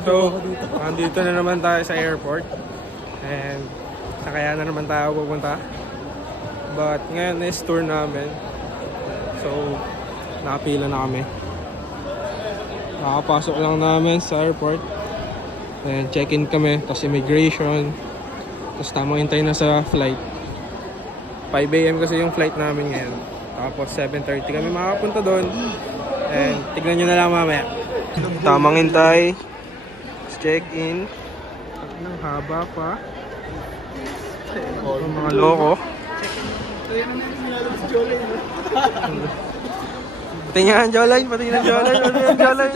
So, nandito na naman tayo sa airport. And sa kaya na naman tayo pupunta. But ngayon is tour namin. So, nakapila na kami. Nakapasok lang namin sa airport. And check-in kami, tapos immigration. Tapos tamang hintay na sa flight. 5 AM kasi yung flight namin ngayon. Tapos 7:30 kami makapunta doon. And tignan nyo na lang mamaya. Tamang hintay. Check-in. Ang haba pa. Yung mga loko. Patingin ang jawline, patingin ang jawline, patingin ang jawline.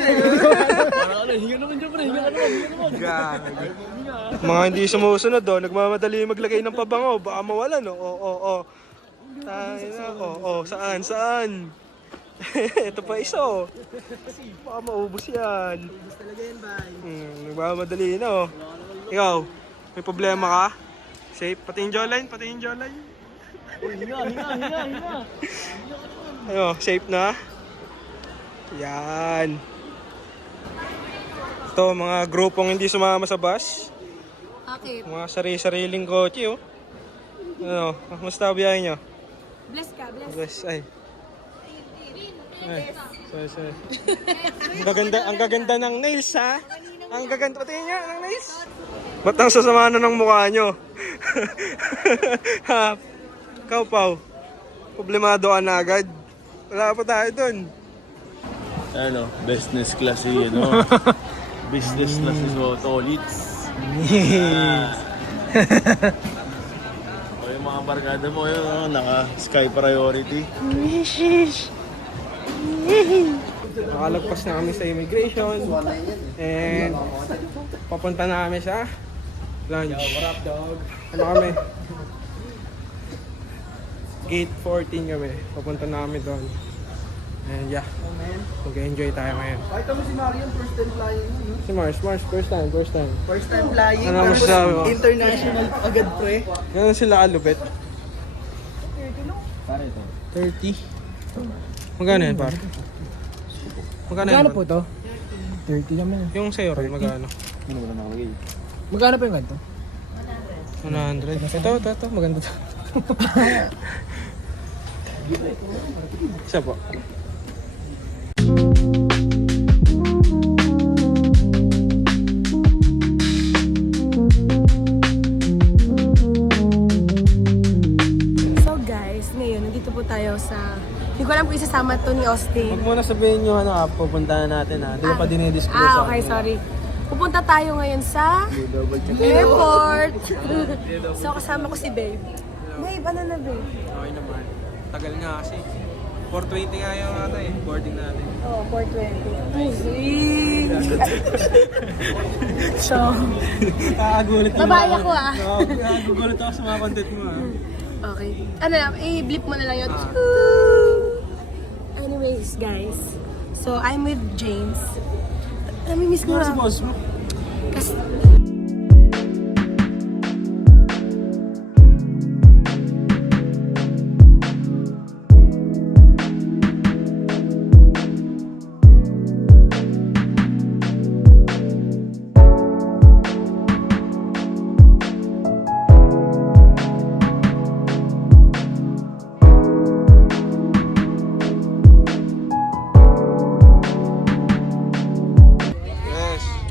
Hinga naman dyan, hinga naman. Gagi. Mga hindi sumusunod do, nagmamadali maglagay ng pabango, baka mawalan no. Oo. Tangina, saan? Ito pa isa oh. Baka maubos yan. Ubus talaga yan, bay. Nagmamadali na oh. Ikaw, may problema ka? Safe, patingin jawline. Hinga. Ayo, safe na. Yan. Ito, mga grupong hindi sumama sa bus. Bakit? Mga sari-sariling kotse, oh. Ano, kamusta biyahe nyo? Bless ka, bless. Bless, ay. Sorry. Ang gaganda ng nails, ha? Ang gaganda, pati niya, ng nails. Ba't ang sasama na ng mukha nyo? Ha? Ikaw, Pao. Problemado ka na agad. Wala pa tayo dun. Ano, business class yun, no? Business class is tolits. O yung mga barkada mo, yun, no? Naka-sky priority. Nakalagpas na kami sa immigration. And papunta na kami sa lunch. What up, dog? Ano kami? Gate 14 kami. Papunta na kami doon. And yeah, mag-enjoy tayo ngayon. Pakita mo si Marian, first time flying. No? Si Mars, first time. First time flying, Ano masasabi mo? international agad, pre. Ganun sila kalupit. Pare ito. 30. Magkano yan, par? Magkano yan, par? to? 30 naman. Yung sa'yo, Ron, magkano? Ano ba naman nakalagay? Magkano pa yung ganito? 100. Ito, maganda to. Isa po. So guys, ngayon, nandito po tayo sa... Hindi ko alam kung isasama to ni Austin. Huwag muna sabihin nyo, pupuntahan natin ha. Hindi ko pa dinidisclose sa Okay, akin. sorry. Pupunta tayo ngayon sa airport. So kasama ko si Babe. Babe, ano na Babe? Okay naman. Tagal nga kasi. 4:20 nga yung boarding natin. Oh, 4:20. Pusing! So, Kakagulit babae ako ah. Kakagulit ako sa mga content mo ha. Okay. Ano lang, i-blip mo na lang yun. Anyways, guys. So, I'm with James. Namimiss ko Ano si na. boss mo? Kasi,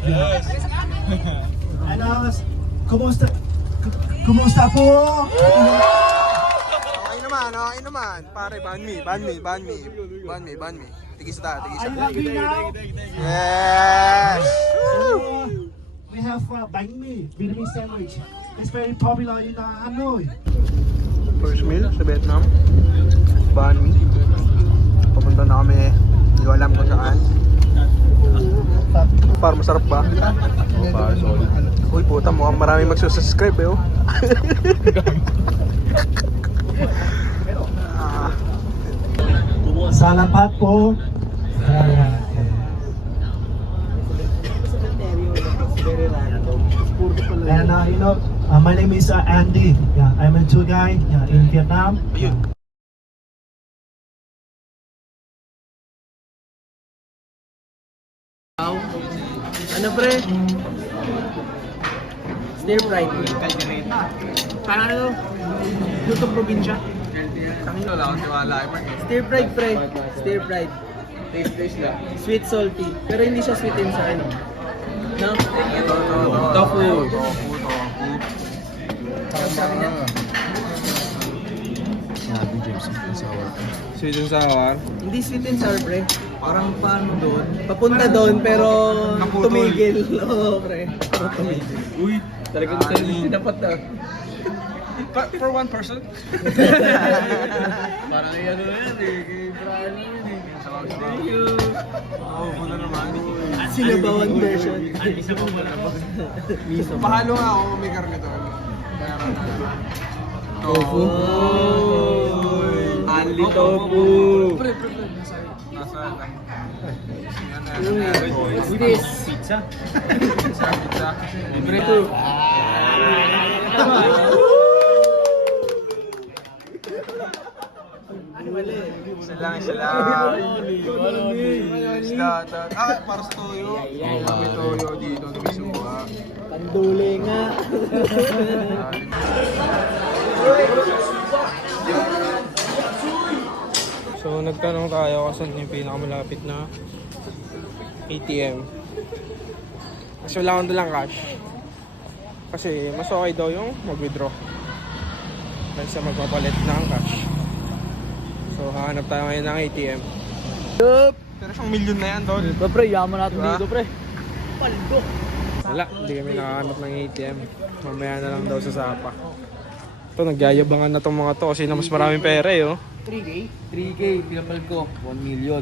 Yes. Ano? Kumusta? Kumusta po? Okay naman. Pare, ban me. Tigis ta. Are you happy now? Yes! We have banh mi, Vietnamese sandwich. It's very popular in Hanoi. First meal sa Vietnam. Ban mi. Papunta na kami. Hindi ko alam kung saan. Para masarap ba? Para solid. Uy, puta, mukhang maraming magsusubscribe eh, oh. Salamat po. And my name is Andy. Yeah, I'm a tour guide in Vietnam. Ayun. Ano Ano pre? Stir fried. Caldereta. Parang ano? Lutong probinsya. Tangin wala akong tiwala eh. Stir fried pre. Stir fried. Taste lang. Sweet salty. Pero hindi siya sweet and sour. No? Tofu. Sabi niya. Sweet and sour. Hindi sweet and sour pre. Parang paano doon? Papunta doon pero tumigil. Oo pre. Tumigil. Uy, Talagang dapat na. for one person? Parang yan yan eh. Kay Brian yun eh. Thank you. Oo, muna naman. Sinabawan version. Miso. Pahalo nga ako kung may karne to. Tofu. Only tofu. Nasa What's this? Pizza. Pizza. Libre to. Isa lang. Isda. Para sa toyo. May toyo dito. May suha. Panduli nga. So nagtanong tayo kung saan yung pinakamalapit na ATM. Kasi wala akong dalang cash. Kasi mas okay daw yung mag-withdraw kaysa magpapalit ng cash. So hahanap tayo ngayon ng ATM. Pero siyang milyon na yan doon. Pre, yaman natin Diba? dito pre. Paldo. Wala, hindi kami nakahanap ng ATM. Mamaya na lang daw sa Sapa. Ito, nagyayabangan na tong mga to kasi na mas maraming pera eh, oh. 3K? 3K, pinapal ko, 1 million.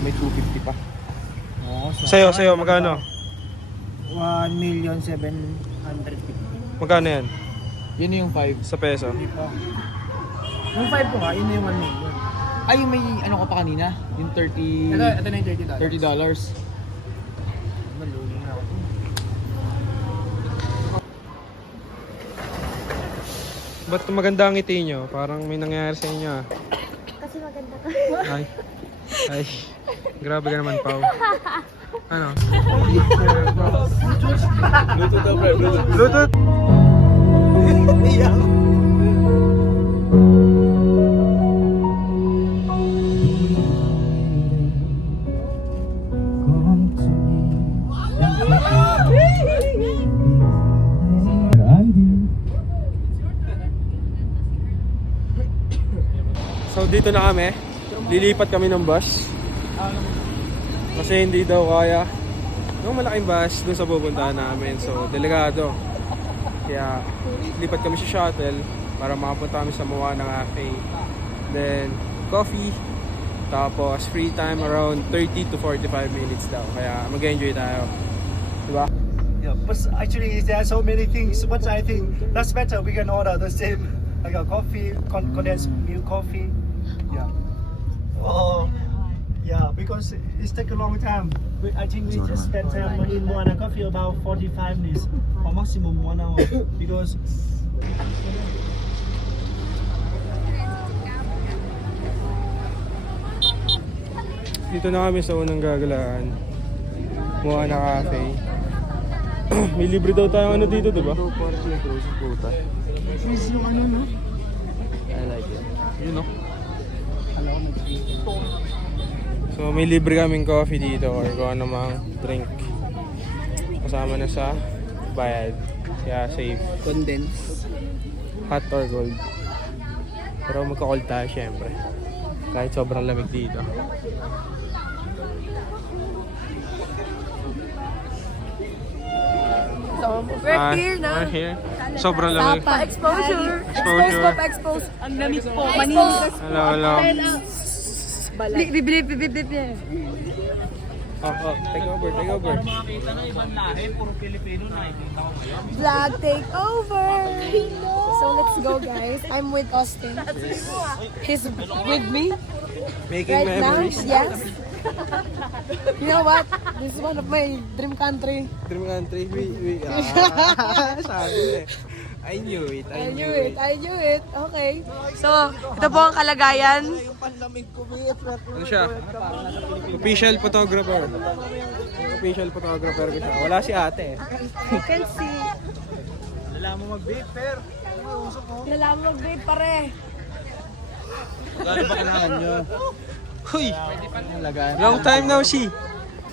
May 250 pa. Oo, Sa'yo, magkano? 1,750,000. Magkano yan? Yun yung 5. Sa peso? Yung 5 ko nga, yun na yung 1 million. Ay, yung may ano ko pa kanina? Yung 30... Ito na yung $30. $30. Malulong na ako. Ba't maganda ang ngiti nyo? Parang may nangyayari sa inyo ah. Kasi maganda ka. Ay. Grabe ka naman, Pao. Ano? Bluetooth daw, pre. Bluetooth! So dito na kami. Lilipat kami ng bus. Kasi hindi daw kaya yung malaking bus dun sa pupuntahan namin. So delikado. Kaya lipat kami sa shuttle para makapunta kami sa Moana Cafe. Then coffee. Tapos free time around 30 to 45 minutes daw. Kaya mag-enjoy tayo. Diba? Yeah, but actually there are so many things. What I think that's better. We can order the same, like a coffee, condensed milk coffee. Yeah. Oh, yeah. Because it's take a long time. I think we just spent time in Moana Coffee about 45 minutes or maximum 1 hour because. Dito na kami sa unang gagalaan. Moana Cafe. May libre daw tayong ano dito, diba? Freeze yung ano, no? Yun, no? So may libre kaming coffee dito or kung ano mang drink. Kasama na sa bayad. Kaya safe. Condense. Hot or cold. Pero magka-cold tayo syempre. Kahit sobrang lamig dito. We're here na. We're here. Sobrang lamig. Sapa exposure. Exposure. Expose. Ang lamig po, maninis. Hello. Bip. Oh, take over. Makakita na ibang lahi, puro Pilipino na nakikita ko ngayon. Vlog takeover. So let's go, guys. I'm with Austin. He's with me Making right now. memories. Yes. You know what? This is one of my dream country. Dream country. Sabi eh. I knew it. I knew it. Okay. So, ito po ang kalagayan. Ano siya? Official photographer. official photographer ko siya. Wala si ate eh. You can see. Wala mo mag-vape, per. Lalaman mag-vape pare. Gano'n ba kailangan nyo? Huy! Long time no see.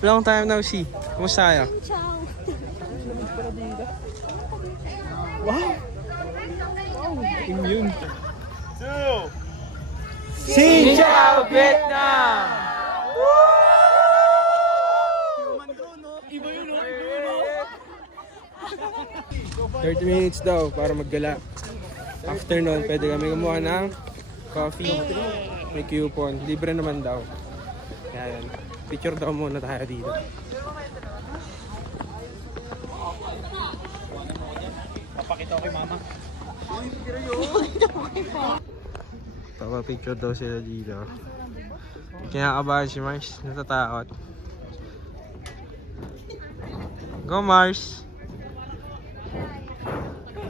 Long time no see. Kumusta kayo? Immune. Xin chào Vietnam! 30 minutes daw para maggala. After nun, pwede kami kumuha ng coffee. May coupon. Libre naman daw. Kaya yan. Picture daw muna tayo dito. Papakita ko kay mama. Picture daw sila dito. Kinakabahan si Mars. Natatakot. Go Mars!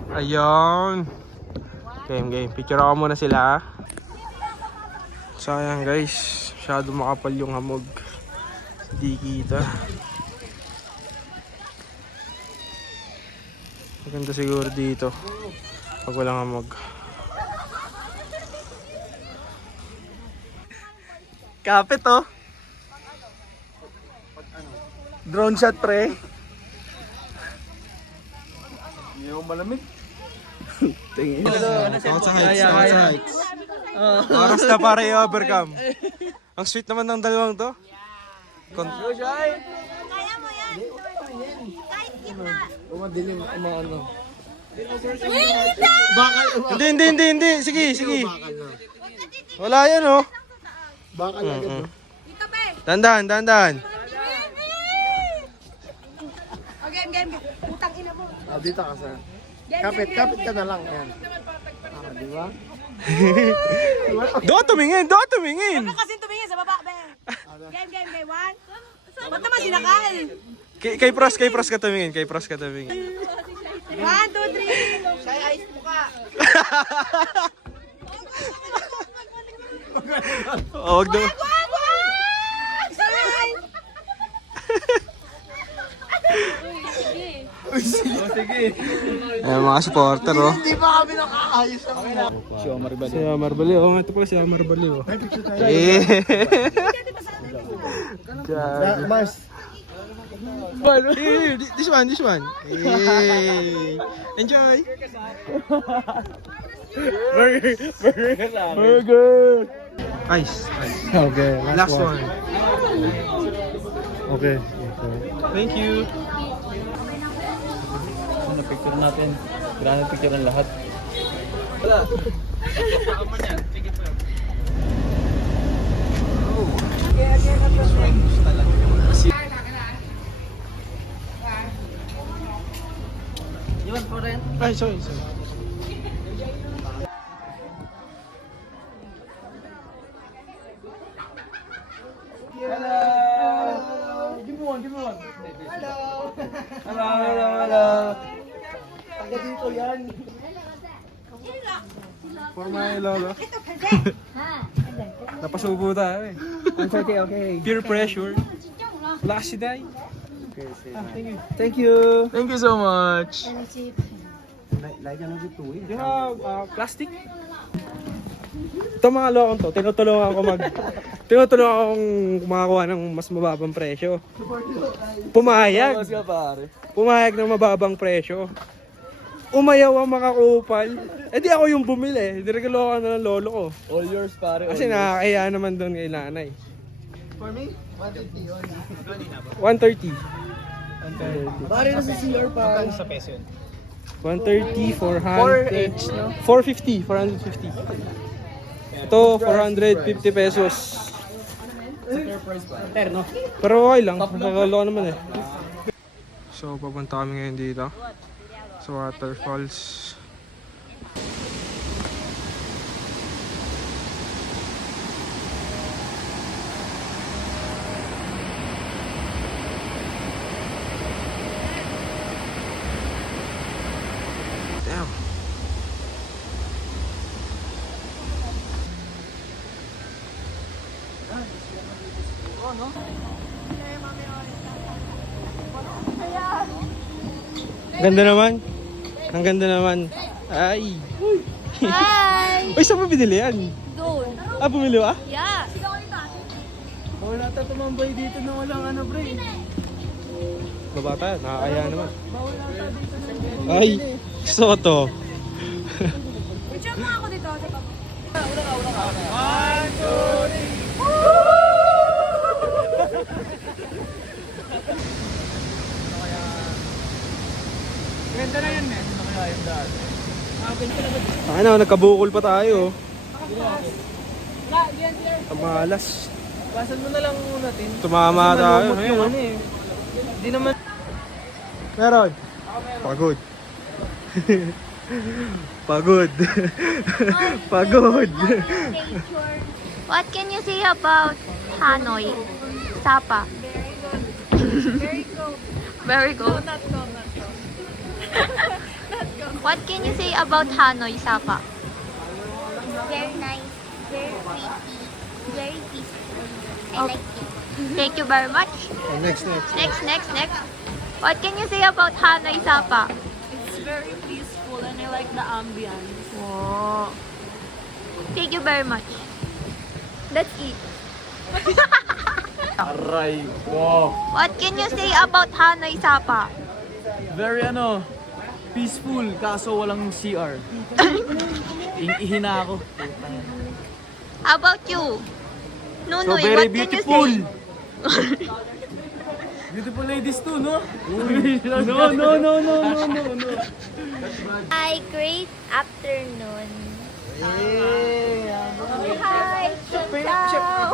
Ayun! Game. Picture ako muna sila. Sayang guys. Masyado makapal yung hamog. Di kita. Maganda siguro dito. Pag walang hamog. Kapit, oh. Drone shot, pre. Hindi ako malamig. Tingin. Sa heights. Oras na para i-overcome. Ang sweet naman ng dalawang to. Kaya mo yan. Kahit kita. Umadilim, umaano. Hindi. Sige. Wala yan oh. Bakal agad. Dito be. Dandan. O game. Putang ina mo. Dito ka sa... Game. Kapit ka na lang. Yan. Di ba? Doon tumingin. Huwag ka kasi tumingin sa baba be. Game. One. Ba't naman sinakal? Kay pros ka tumingin. 1, 2, 3. 1, 2, 3. Siya ayos mo ka. Oh, wag daw. Sabay! Ayan mga supporter oh. Hindi pa kami nakaayos ang Si Omar Bali. Oh, ito pala si Omar Bali oh. Eh. Mars. This one. Hey. Enjoy. Burger. Ice. Okay, Last one. Okay. Thank you. Ano picture natin? Grabe picture ang lahat. Ay, sorry. For my lolo. Napasubo tayo eh. Okay. Peer pressure. Last day. Thank you. Thank you so much. You have plastic? Ito mga lokong to, tinutulungan akong makakuha ng mas mababang presyo. Pumayag ng mababang presyo. Umayaw ang makakupal. Eh di ako yung bumili. Niregalo ka na ng lolo ko. All yours, pare. Kasi nakakaya naman doon kay nanay. For me, 150 yun. 130. Pare na sa CR pa. Sa peso yun. 130, 400. 4 each, no? 450. Ito, 450 pesos. Terno. Pero okay lang, nakakalo naman eh. So, papunta kami ngayon dito sa waterfalls. Damn. Ganda naman. Ang ganda naman. Ay. Hi! Uy, saan mo binili yan? Doon. Ah, bumili ka? Yeah. Wala ta tumambay dito na walang ano, pre. Babata, nakakaya naman. Ay, soto. Picture mo ako dito. Ano, nagkabukol pa tayo. Tamalas. Basan mo na lang muna, Tin. Tumama tayo. Malumot yung Ayun, ano eh. Hindi naman. meron. Pagod. Pagod. Pagod. What can you say about Hanoi? Sapa. Very good. Very good. Not go. What can you say about Hanoi, Sapa? Very nice, very pretty, very peaceful. I like it. Thank you very much. Next. Next. What can you say about Hanoi, Sapa? It's very peaceful and I like the ambience. Wow. Thank you very much. Let's eat. Aray. Wow. What can you say about Hanoi, Sapa? Very peaceful, kaso walang CR. Ihina ako. How about you? Nunoy, So very what can beautiful. you say? Beautiful ladies too, no? No. Hi, great afternoon. Hi! Ciao!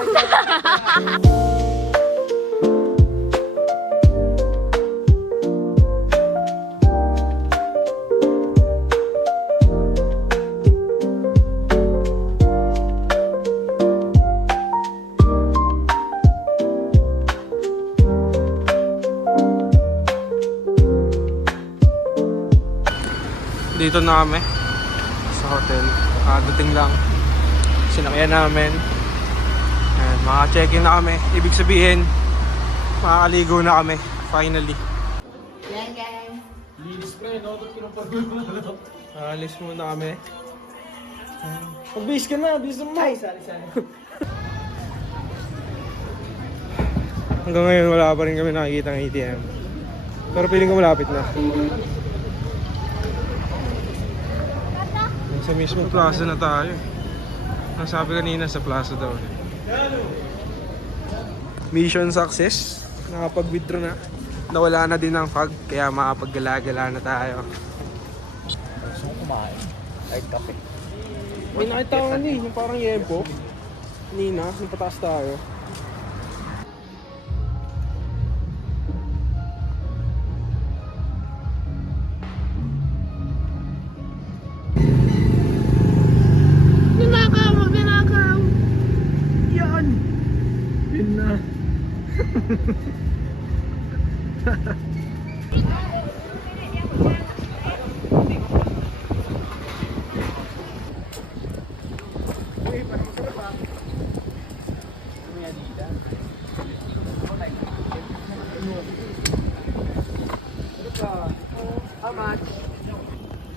Dito na kami sa hotel. Dating lang. Sinakyan namin. Ayan, maka-check-in na kami. Ibig sabihin, makakaligo na kami. Finally. Yan, guys. Alis muna kami. Pag-base ka na, bis mo. Ay, sorry. Hanggang ngayon wala pa rin kami nakikita ng ATM. Pero feeling ko malapit na. Sa mismo plaza na tayo. Ang sabi kanina sa plaza daw. Mission success. Nakapag-withdraw na. Nawala na din ang fog. Kaya makapag-gala-gala na tayo. Gusto ko kumain. Like kape. May nakita ko kanina yung parang yempo. Kanina, yung pataas tayo.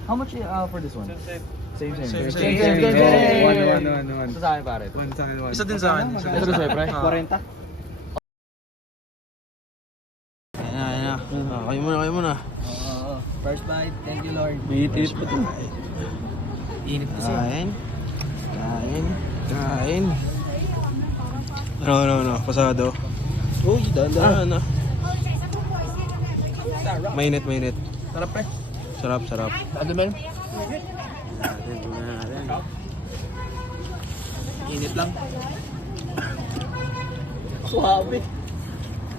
How much for this one? Same. Same. One. Isa sa akin, pare. One sa akin, one. Isa din sa akin. Ito rin sa'yo, pre? 40? Ayan na. Kayo muna. First bite. Thank you, Lord. Bitis pa ito. Init kasi. Kain. No. Pasado. Uy, dahan na. Mainit. Sarap, pre. Sarap. Ano ba? Init lang. Suwabe.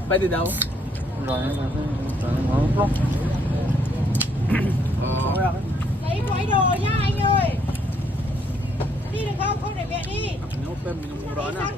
Pwede daw. Minumura na.